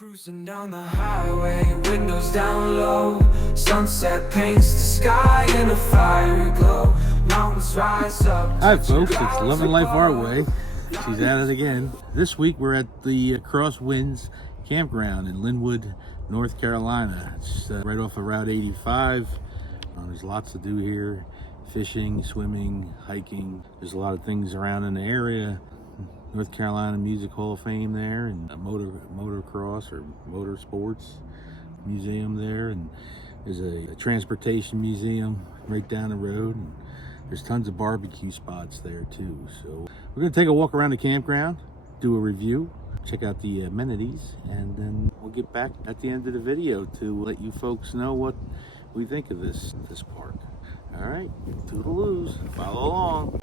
Cruising down the highway, windows down low. Sunset paints the sky in a fiery glow. Mountains rise up. Hi folks, it's Loving Life Our Way. She's at it again. This week we're at the Winds Campground in Linwood, North Carolina. It's right off of Route 85. There's lots to do here. Fishing, swimming, hiking. There's a lot of things around in the area. North Carolina Music Hall of Fame there, and a motocross or motorsports museum there, and there's a transportation museum right down the road, and there's tons of barbecue spots there too. So we're gonna take a walk around the campground, do a review, check out the amenities, and then we'll get back at the end of the video to let you folks know what we think of this park. All right, toodaloos, follow along.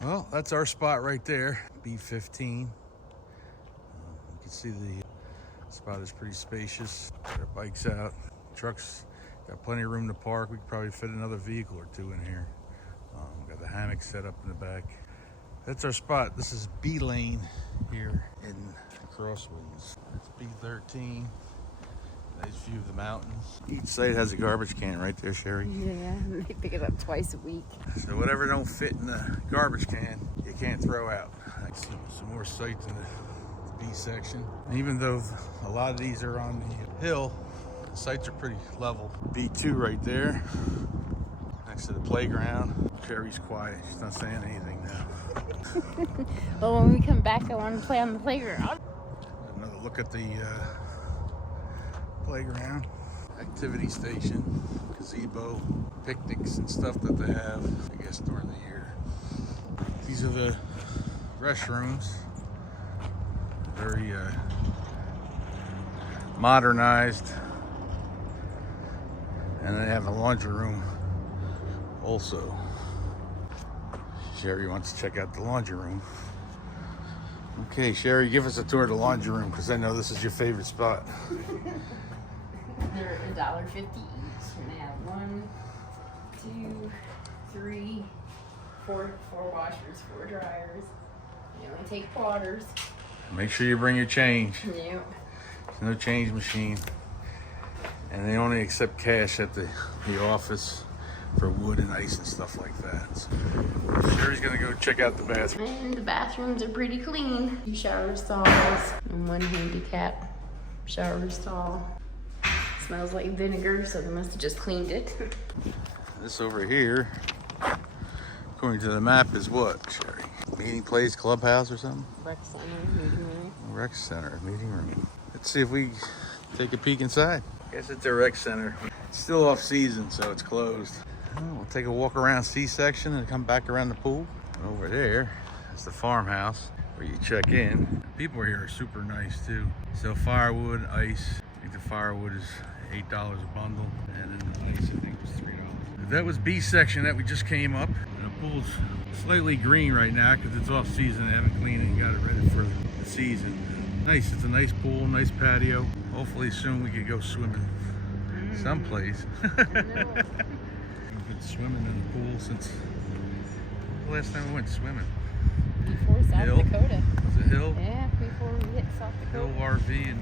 Well, that's our spot right there, B15. You can see the spot is pretty spacious. Got our bikes out, trucks, got plenty of room to park. We could probably fit another vehicle or two in here. Got the hammock set up in the back. That's our spot. This is B lane here in Crosswinds. That's B13. Nice view of the mountains. Each site has a garbage can right there, Sherry. Yeah, they pick it up twice a week. So whatever don't fit in the garbage can, you can't throw out. Some more sites in the B section. And even though a lot of these are on the hill, the sites are pretty level. B2 right there, next to the playground. Sherry's quiet, she's not saying anything now. Well, when we come back, I want to play on the playground. Another look at the playground, activity station, gazebo, picnics and stuff that they have, I guess, during the year. These are the restrooms, very modernized, and they have a laundry room also. Sherry wants to check out the laundry room. Okay, Sherry, give us a tour of the laundry room, because I know this is your favorite spot. They're $1.50 each, and they have 1, 2, 3, 4 washers, 4 dryers. They only take quarters. Make sure you bring your change. Yep. There's no change machine, and they only accept cash at the office for wood and ice and stuff like that. So Sherry's gonna go check out the bathroom. And the bathrooms are pretty clean. 2 shower stalls and 1 handicap shower stall. Smells like vinegar, so they must have just cleaned it. This over here, according to the map, is what, Sherry? Meeting place, clubhouse or something? Rec center, meeting room. Rec center, meeting room. Let's see if we take a peek inside. Guess it's a rec center. It's still off season, so it's closed. We'll take a walk around C section and come back around the pool. And over there is the farmhouse where you check in. People here are super nice too. Sell firewood, ice. I think the firewood is $8 a bundle, and then the ice I think was $3. That was B section that we just came up. And the pool's slightly green right now because it's off season. They haven't cleaned it and got it ready for the season. Nice, it's a nice pool, nice patio. Hopefully soon we could go swimming someplace. We've been swimming in the pool since the last time we went swimming. Before South Dakota. Was it Hill? Yeah, before we hit South Dakota. Hill RV in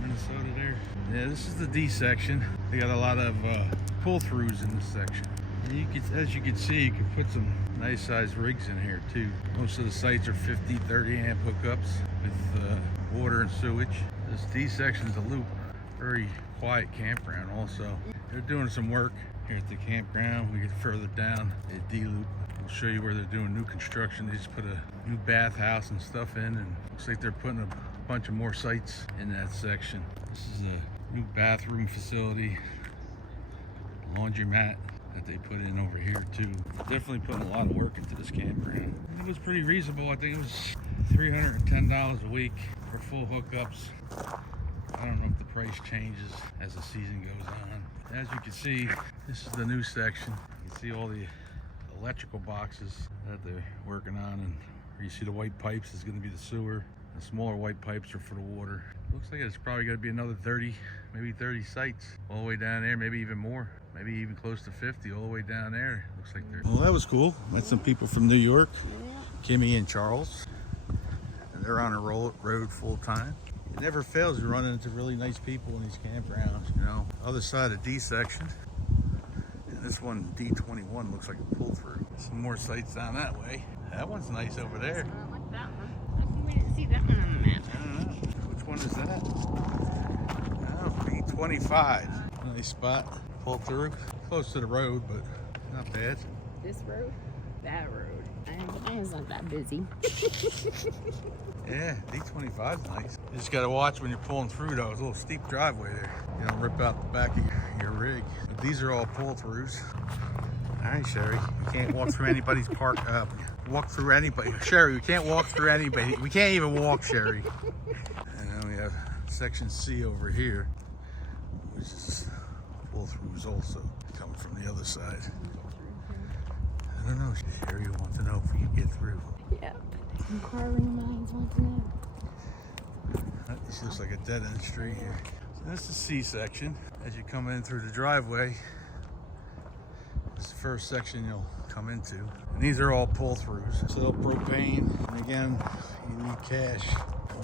Minnesota there. Yeah, this is the D section. They got a lot of pull-throughs in this section. And you can, as you can see, you can put some nice sized rigs in here too. Most of the sites are 50, 30 amp hookups with water and sewage. This D section is a loop. Very quiet campground also. They're doing some work here at the campground. We get further down at D loop. We'll show you where they're doing new construction. They just put a new bathhouse and stuff in, and looks like they're putting a bunch of more sites in that section. This is a new bathroom facility, laundromat. that they put in over here too. Definitely putting a lot of work into this campground. It was pretty reasonable. I think it was $310 a week for full hookups. I don't know if the price changes as the season goes on. As you can see, this is the new section. You can see all the electrical boxes that they're working on, and where you see the white pipes is going to be the sewer. The smaller white pipes are for the water. Looks like it's probably going to be another 30, maybe 30 sites all the way down there, maybe even more, maybe even close to 50 all the way down there. Looks like they're... Well, that was cool. Met some people from New York, Kimmy and Charles, and they're on a road full time. It never fails. You run into really nice people in these campgrounds, you know. Other side of D section. And this one, D21, looks like a pull through. Some more sites down that way. That one's nice over there. I like that one. How come we didn't see that one on the map? I don't know. Which one is that? Oh, D25. Nice spot. Pull through. Close to the road, but not bad. This road? That road. It's not that busy. Yeah, D25's nice. You just gotta watch when you're pulling through though. It's a little steep driveway there. You don't rip out the back of your rig. But these are all pull-throughs. All right, Sherry, you can't walk through anybody's park. Walk through anybody. Sherry, we can't walk through anybody. We can't even walk, Sherry. And then we have section C over here, which is pull-throughs also coming from the other side. I don't know, Sherry wants to know if we can get through. Yep. Inquiring minds want to know. This looks like a dead-end street here. So this is the C section. As you come in through the driveway, this is the first section you'll come into. And these are all pull-throughs. So propane, and again, you need cash.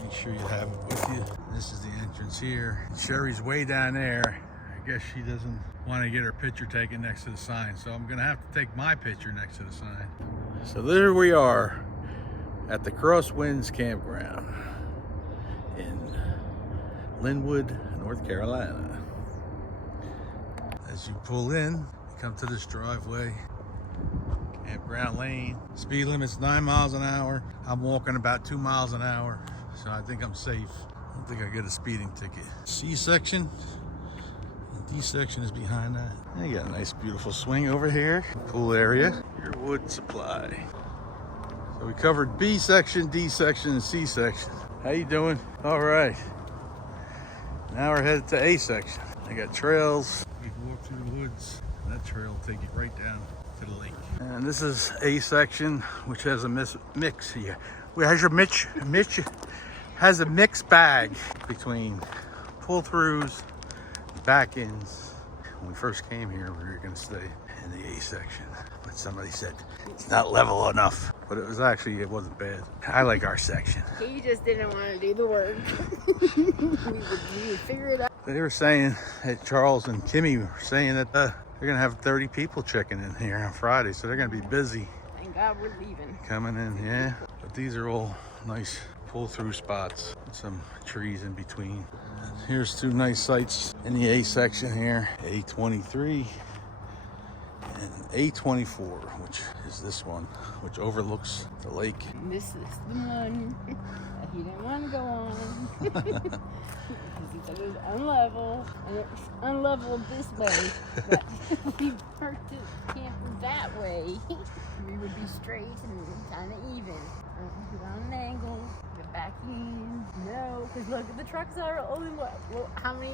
Make sure you have it with you. This is the entrance here. Sherry's way down there. I guess she doesn't want to get her picture taken next to the sign, so I'm gonna have to take my picture next to the sign. So there we are at the Winds Campground in Linwood, North Carolina. As you pull in, you come to this driveway, campground lane. Speed limit's 9 miles an hour. I'm walking about 2 miles an hour, so I think I'm safe. I don't think I get a speeding ticket. C section. D section is behind that. And you got a nice beautiful swing over here. Pool area. Your wood supply. So we covered B section, D section, and C section. How you doing? All right. Now we're headed to A section. I got trails. You can walk through the woods. That trail will take you right down to the lake. And this is A section, which has a mix here. Has your Mitch has a mixed bag between pull-throughs, back-ins. When we first came here, we were going to stay in the A section, but somebody said it's not level enough. But it wasn't bad. I like our section. He just didn't want to do the work. we would figure it out. They were saying that Charles and Kimmy were saying that they're going to have 30 people checking in here on Friday, so they're going to be busy. Thank God we're leaving. Coming in, yeah. But these are all nice pull-through spots with some trees in between. Here's two nice sites in the A section here, A23 and A24, which is this one, which overlooks the lake. And this is the one that he didn't want to go on because he said it was unlevel, and it was unleveled this way, but if we parked the camper that way, we would be straight and kind of even. Get on an angle, get back in. No, because look, the trucks are only what? How many?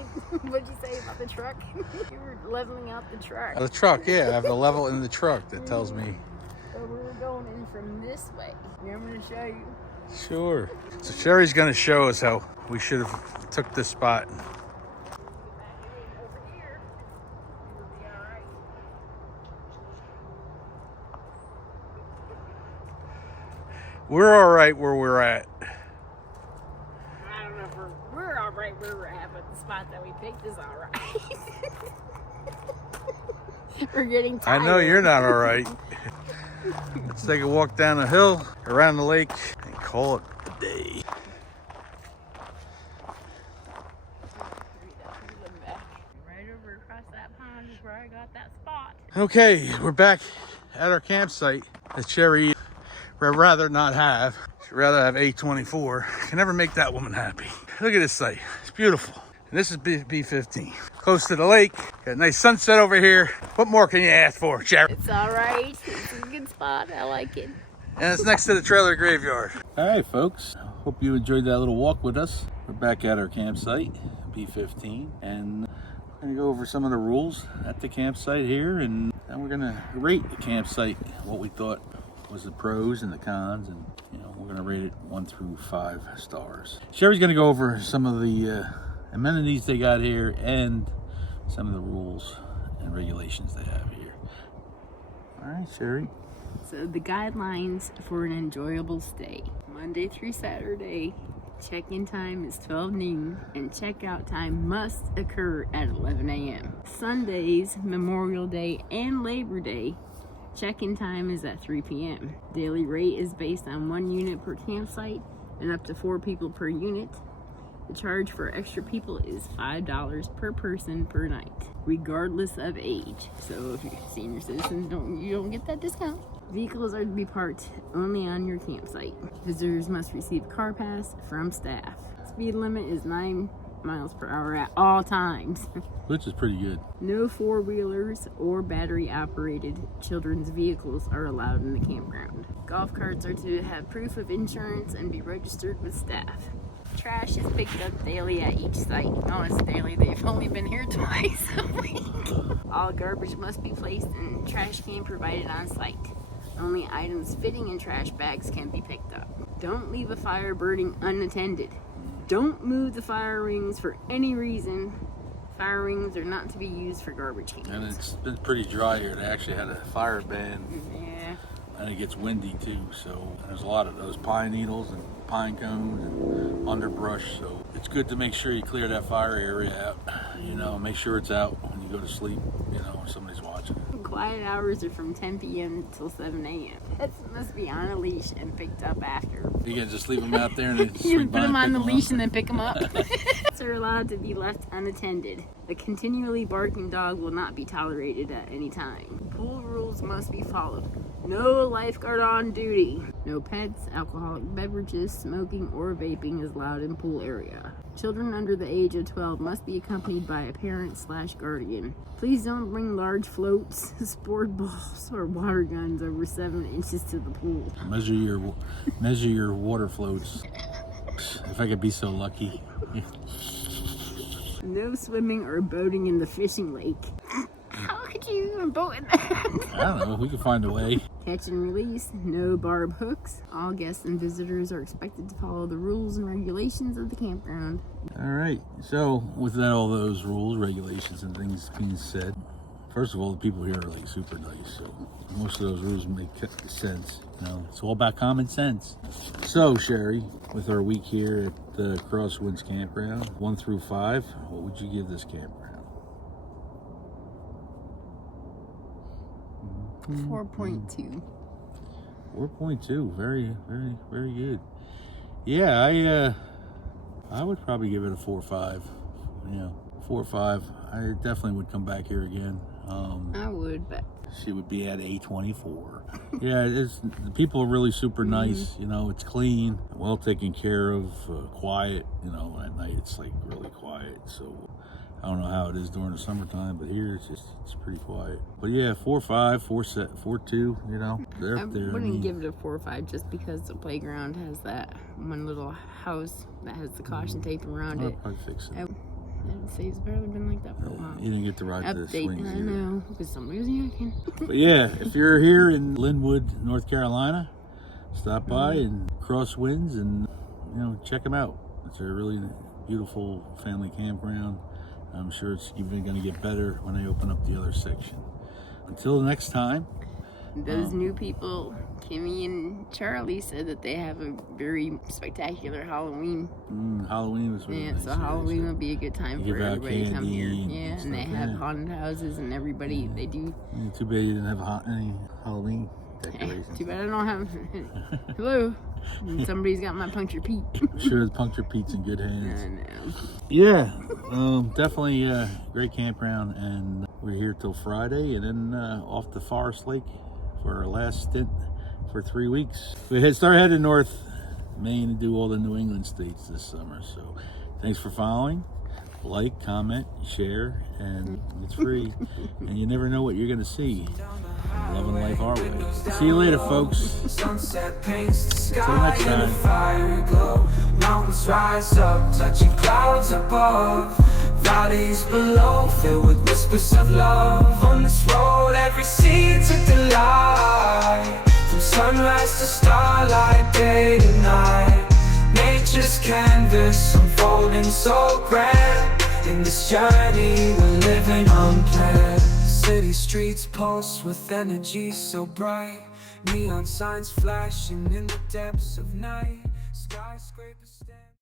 What'd you say about the truck? You were leveling out the truck. The truck, yeah, I have a level in the truck that tells me. So we were going in from this way. I'm going to show you. Sure. So Sherry's going to show us how we should have took this spot. Get back in over here. We'll be all right. We're all right where we're at. I don't know if we're all right where we're at, but the spot that we picked is all right. We're getting tired. I know you're not all right. Let's take a walk down the hill, around the lake, and call it a day. Right over across that pond is where I got that spot. Okay, we're back at our campsite that Sherry would rather not have. She'd rather have A24. Can never make that woman happy. Look at this site. It's beautiful. And this is B15. Close to the lake. Got a nice sunset over here. What more can you ask for, Sherry? It's all right. It's a good spot. I like it. And it's next to the trailer graveyard. All right, folks. Hope you enjoyed that little walk with us. We're back at our campsite, B15, and we're gonna go over some of the rules at the campsite here, and then we're gonna rate the campsite, what we thought was the pros and the cons, and we're gonna rate it 1 through 5 stars. Sherry's gonna go over some of the amenities they got here and some of the rules and regulations they have here. All right, Sherry. So the guidelines for an enjoyable stay. Monday through Saturday, check-in time is 12 noon and check-out time must occur at 11 a.m. Sundays, Memorial Day, and Labor Day, check-in time is at 3 p.m. Daily rate is based on 1 unit per campsite and up to 4 people per unit. The charge for extra people is $5 per person per night, regardless of age. So if you're senior citizens, you don't get that discount. Vehicles are to be parked only on your campsite. Visitors must receive a car pass from staff. Speed limit is 9 miles per hour at all times. Which is pretty good. No four-wheelers or battery-operated children's vehicles are allowed in the campground. Golf carts are to have proof of insurance and be registered with staff. Trash is picked up daily at each site. No, it's daily. They've only been here twice a week. All garbage must be placed in a trash can provided on site. Only items fitting in trash bags can be picked up. Don't leave a fire burning unattended. Don't move the fire rings for any reason. Fire rings are not to be used for garbage cans. And it's been pretty dry here. They actually had a fire ban. Yeah. And it gets windy too, so there's a lot of those pine needles and pine cones and underbrush, so it's good to make sure you clear that fire area out, make sure it's out when you go to sleep, if somebody's watching. Quiet hours are from 10 p.m. till 7 a.m. Pets must be on a leash and picked up after. You can just leave them out there and then You put them on the leash and then pick them up. Pets are allowed to be left unattended. A continually barking dog will not be tolerated at any time. Pool rules must be followed. No lifeguard on duty. No pets, alcoholic beverages, smoking, or vaping is allowed in pool area. Children under the age of 12 must be accompanied by a parent/guardian. Please don't bring large floats, sport balls, or water guns over 7 inches to the pool. Measure your water floats. If I could be so lucky. No swimming or boating in the fishing lake. How could you even boat in that? I don't know. We can find a way. Catch and release. No barb hooks. All guests and visitors are expected to follow the rules and regulations of the campground. All right. So with all those rules, regulations, and things being said, first of all, the people here are super nice. So most of those rules make sense. It's all about common sense. So Sherry, with our week here at the Winds Campground, 1 through 5, what would you give this campground? 4.2. 4.2. Very, very, very good. Yeah, I would probably give it a 4 or 5. 4 or 5. I definitely would come back here again. I would, but she would be at A24. Yeah, the people are really super nice. It's clean, well taken care of, quiet. At night it's like really quiet. So I don't know how it is during the summertime, but here it's pretty quiet. But yeah, 4 or 5, 4 2. They're up there. I wouldn't give it a 4 or 5 just because the playground has that one little house that has the caution tape around I'll it. probably fix it. I'd say it's barely been like that for a while. You didn't get to ride the swings. I know, because somebody was yanking. But yeah, if you're here in Linwood, North Carolina, stop by and cross Winds and check them out. It's a really beautiful family campground. I'm sure it's even going to get better when they open up the other section. Until next time. Those new people, Kimmy and Charlie, said that they have a very spectacular Halloween. Halloween was really nice. So Halloween will be a good time for everybody to come here. And and they have haunted houses and everybody, they do. Yeah, too bad you didn't have any Halloween decorations. Too bad I don't have. Hello. Somebody's got my Puncture Pete. Sure, the Puncture Pete's in good hands. I know. Yeah, definitely a great campground, and we're here till Friday, and then off to Forest Lake for our last stint for 3 weeks. We started heading north Maine and do all the New England states this summer. So thanks for following. like, comment, share, and it's free. And you never know what you're going to see. Loving life our way. See you later, folks. Sunset paints the Till sky next in a time. fiery glow. Mountains rise up, touching clouds above. Valleys below, filled with whispers of love. On this road, every seed's a delight. From sunrise to starlight, day to night. Nature's canvas unfolding so grand. In this journey, we're living unplanned. City streets pulse with energy so bright. Neon signs flashing in the depths of night. Skyscrapers